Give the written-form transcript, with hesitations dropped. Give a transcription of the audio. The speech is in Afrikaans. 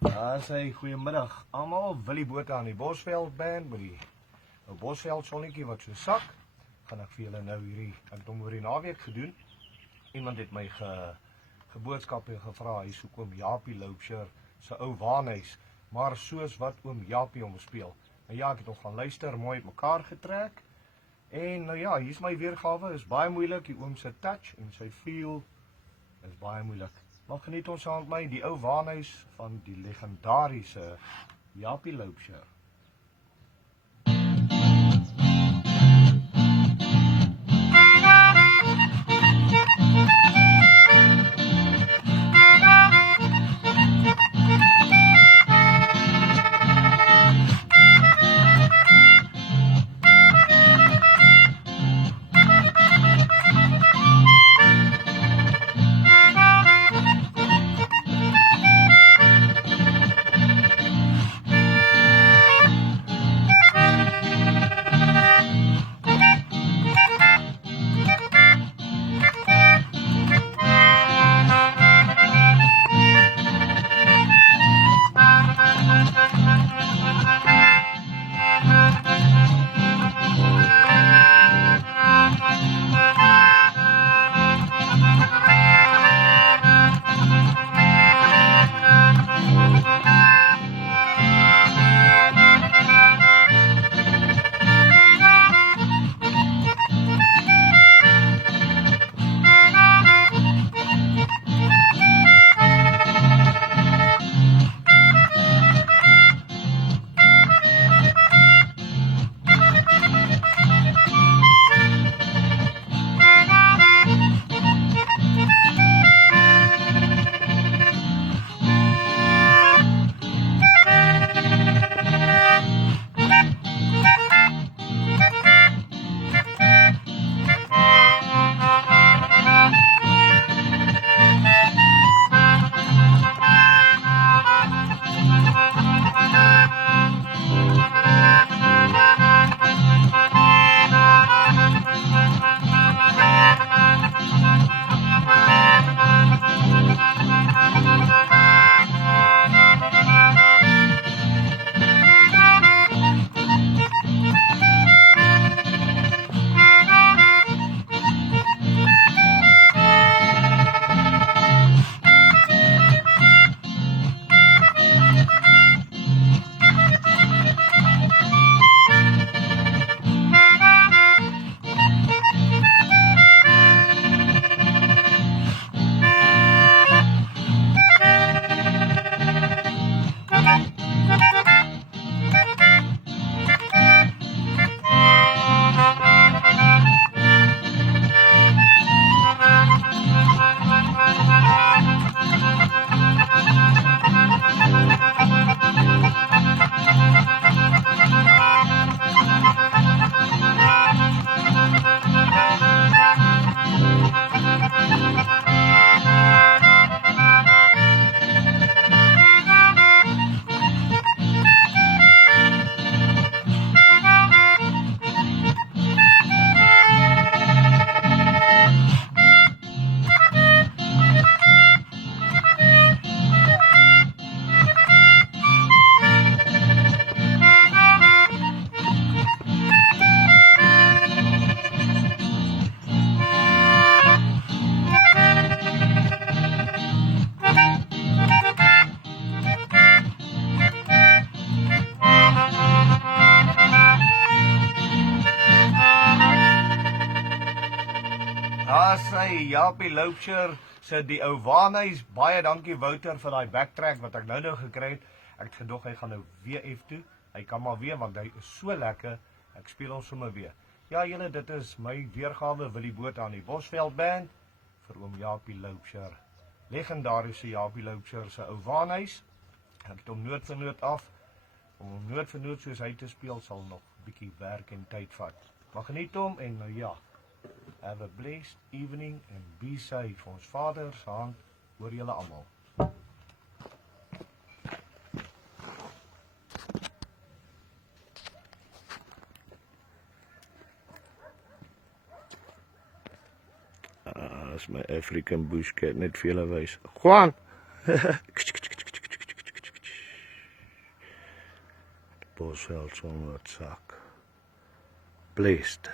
Sê goeiemiddag almal, Willie Botha aan die Bosveld band met die Bosveld sonnetjie wat so sak. Gaan ek vir julle nou hierdie, ek het hom oor die naweek gedoen. Iemand het my geboodskap gevra, hy soek oom Japie Loubser se ou waanhuis, maar soos wat oom Japie hom speel. Nou ja, ek het hom gaan luister, mooi uit mekaar getrek. En nou ja, hier is my weergawe, is baie moeilik, die oom se touch en sy feel is baie moeilik. Maar geniet ons saam met my die ou waanhuis van die legendariese Japie Loubser. Sy Japie Loubser sê die ou waanhuis, baie dankie Wouter vir daai backtrack wat ek nou gekry het. Ek het gedog hy gaan nou weer F toe. Hy kan maar weer want hy is so lekker. Ek speel hom sommer weer. Ja julle, dit is my weergawe Willie Botha aan die Bosveld band vir oom Japie Loubser. Legendariese Japie Loubser se ou waanhuis. Ek het hom noot vir noot af. Om hom noot vir noot soos hy te speel sal nog 'n bietjie werk en tyd vat. Maar geniet hom en nou ja. Have a blessed evening and be safe. Ons Vader se hand oor julle almal. As my African bush cat net vir julle wys. Juan. Bosveld Sonnootsak. Blessed.